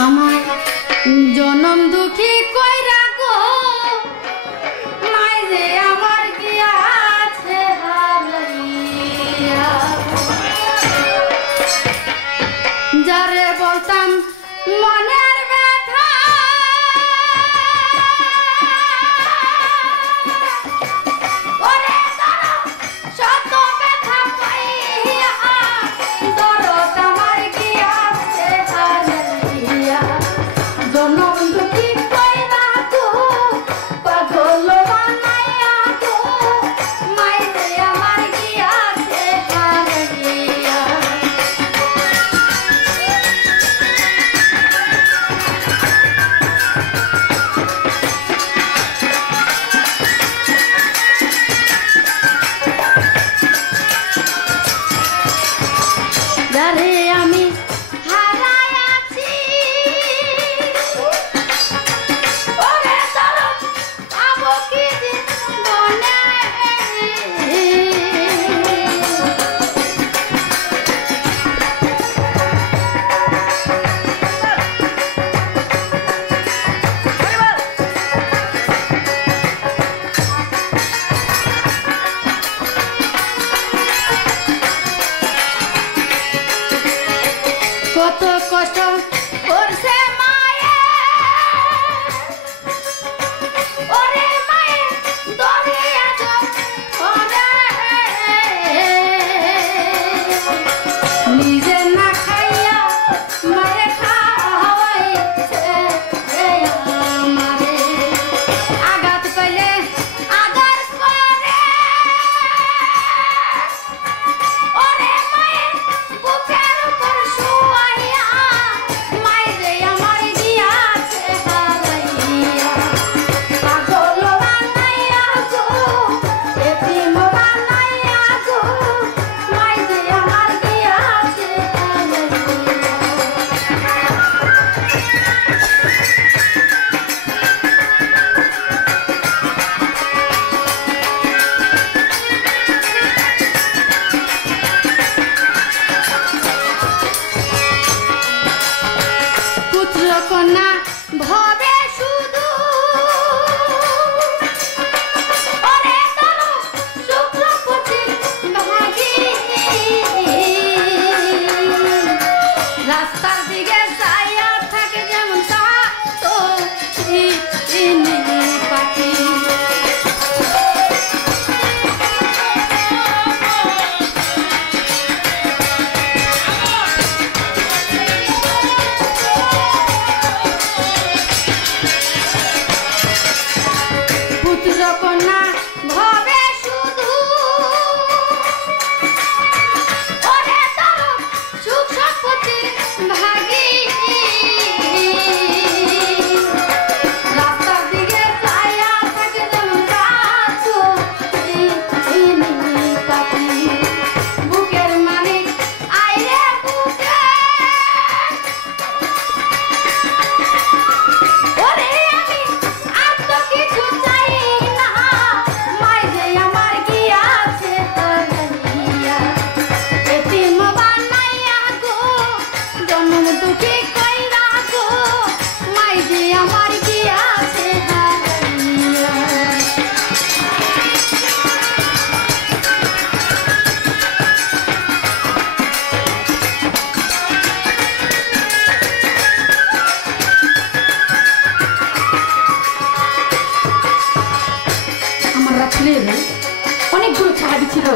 আমার জনম দুঃখী কইরা গো নাই যে আমার কি আছে হারাইয়া যারে বলতাম মনের ব্যথা ওরে দাঁড়া শত ব্যথা পাইয়া দরদ আমার কি আছে হারাইয়া জনম দুঃখী কইরা গো পাগল বানাইয়া গো নাই যে আমার কি আছে হারাইয়া যারে আমি হারাই আছি ওরে তারা আবো কি জীবনে কত কষ্ট করছে মায়ে ওরে মায়ে দরিয়া ওরে নিজে না খাইয়া মায়ে খাওয়াইছে আমারে আঘাত কইলে আদর করে ওরে মায়ে বুকের উপর শুয়াইয়া মায়ে যে আমার দিয়াছে হারাইয়া পাগল বানাইয়া গো এতিম বানাইয়া গো মায়ে যে আমার দিয়াছে পুত্র কন্যা ভবে শুধু ওরে তারা শুক্রপতি ভাগী রাস্তার দিকে যাইয়া থাকে যেমন তো পাখি পুত্র কন্যা ভবে শুধু ওরে তারা সুখ সম্পত্তি ভাগী রাস্তার দিকে যাইয়া থাকে যেমন পাখি বুকের মালিক আইরে বুকে ওরে আমি আর তো কিছু চাই না মাই যে আমার কি আছে হারাইয়া এতিম বানাইয়া গো জন্ম দুঃখী কইরা গো মাই যে আমার কি আছে হারাইয়া আমার রাসূলের অনেকগুলো সাহাবী ছিল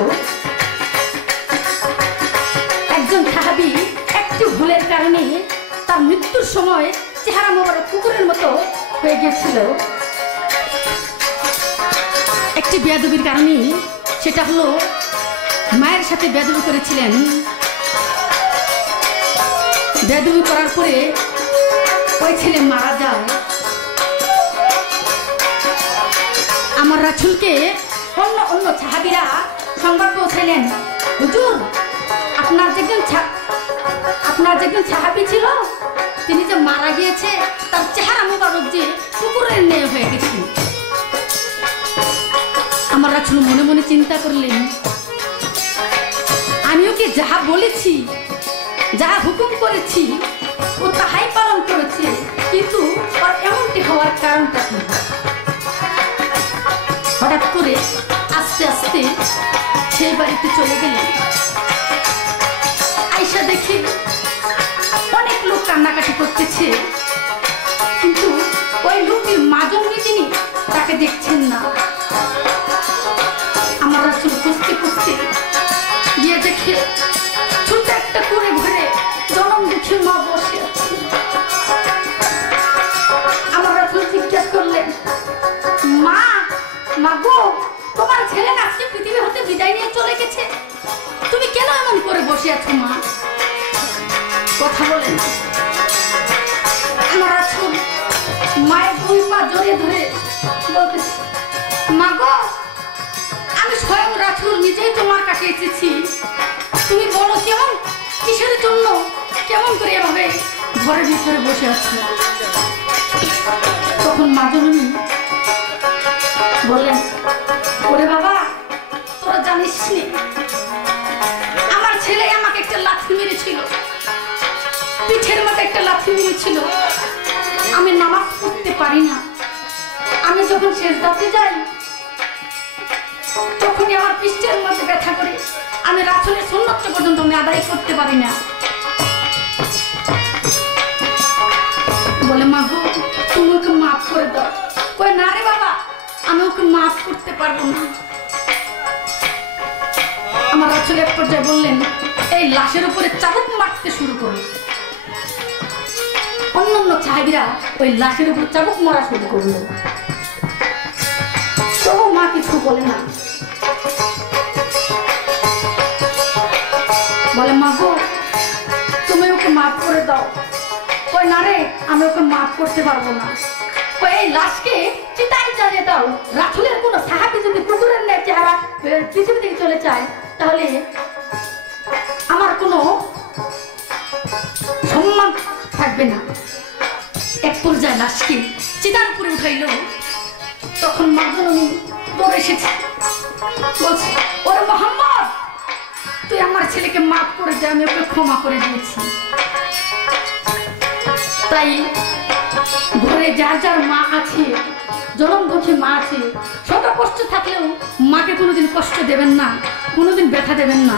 একজন সাহাবী একটু ভুলের কারণে তার মৃত্যুর সময় চেহারা মোবারক কুকুরের মতো হয়ে গিয়েছিল একটি বেয়াদবির কারণে সেটা হলো মায়ের সাথে বেয়াদবি করেছিলেন বেয়াদবি করার পরে ওই ছেলে মারা যায় আমার রাসূলকে অন্য সাহাবীরা সংবাদ পৌঁছাইলেন হুজুর আপনার যেজন সাহাবী ছিল তিনি যে মারা গিয়েছে তার চেহারা মোবারক যে কুকুরের ন্যায় হয়ে গেছে আমার রাসূল মনে মনে চিন্তা করলেন আমিও কি যাহা বলেছি যাহা হুকুম করেছি ও তাহাই পালন করেছি কারণটা কি? হঠাৎ করে আস্তে আস্তে সেই বাড়িতে চলে গেলেন। আয়শা দেখে অনেক লোক কান্নাকাটি করতেছে, কিন্তু ওই লোকটির মাজন্নি যিনি তাকে দেখছেন না। আমার রাসূল খুঁজতে খুঁজতে গিয়ে দেখে ছোট একটা কুঁড়ে ঘরে জনম দুঃখী মা বসে আছে। আমার রাসূল জিজ্ঞেস করলেন, মা, মা গো, তোমার ছেলে আজকে পৃথিবী হতে বিদায় নিয়ে চলে গেছে, তুমি কেন এমন করে বসে আছো মা? কথা বলেন। আমার রাসূল মায়ের দুই পা জড়িয়ে ধরে বলতেছে, মা গো, আমি স্বয়ং রাসূল নিজেই তোমার কাছে এসেছি, তুমি বলো কেমন কিসের জন্য কেমন করে এভাবে ঘরের ভিতরে বসে আছো? তখন মা জননী বললেন, ওরে বাবা, তোরা জানিস নি আমার ছেলে আমাকে একটা লাথি মেরেছিল, পিঠের মধ্যে একটা লাথি মেরেছিল, আমি নামাজ পড়তে পারি না, আমি যখন সেজদাতে যাই তখনই আমার পিঠের মধ্যে ব্যথা করে, আমি রাসূলের সুন্নাত পর্যন্ত আমি আদায় করতে পারি না। বলে, মা গো, তুমি ওকে মাফ করে দাও। কই, না রে বাবা, আমি ওকে মাফ করতে পারবো না। আমার রাসূল এক পর্যায়ে বললেন, এই লাশের উপরে চাবুক মারতে শুরু করো। অন্যান্য সাহাবীরা ওই লাশের উপর চাবুক মারা শুরু করলো, তবু মা কিছু বলে না। বলে, মা গো, তুমি ওকে মাফ করে দাও। কই, না রে, আমি ওকে মাফ করতে পারবো না। কই, এই লাশকে চিতায় জ্বালিয়ে দাও। রাসূলের কোনো সাহাবী যদি কুকুরের ন্যায় চেহারা পৃথিবী থেকে চলে যায়, তাহলে আমার কোনো সম্মান থাকবে না। এক পর্যায়ে লাশকে চিতার উপরে উঠাইল। তখন মা জননী দৌড়ে এসেছে, বলছে, ওরে মুহাম্মদ, তুই আমার ছেলেকে মাফ করে দে, আমি ওকে ক্ষমা করে দিয়েছি। তাই ঘরে যার যার মা আছে, জনমদুঃখী মা আছে, শত কষ্ট থাকলেও মাকে কোনোদিন কষ্ট দেবেন না, কোনোদিন ব্যথা দেবেন না।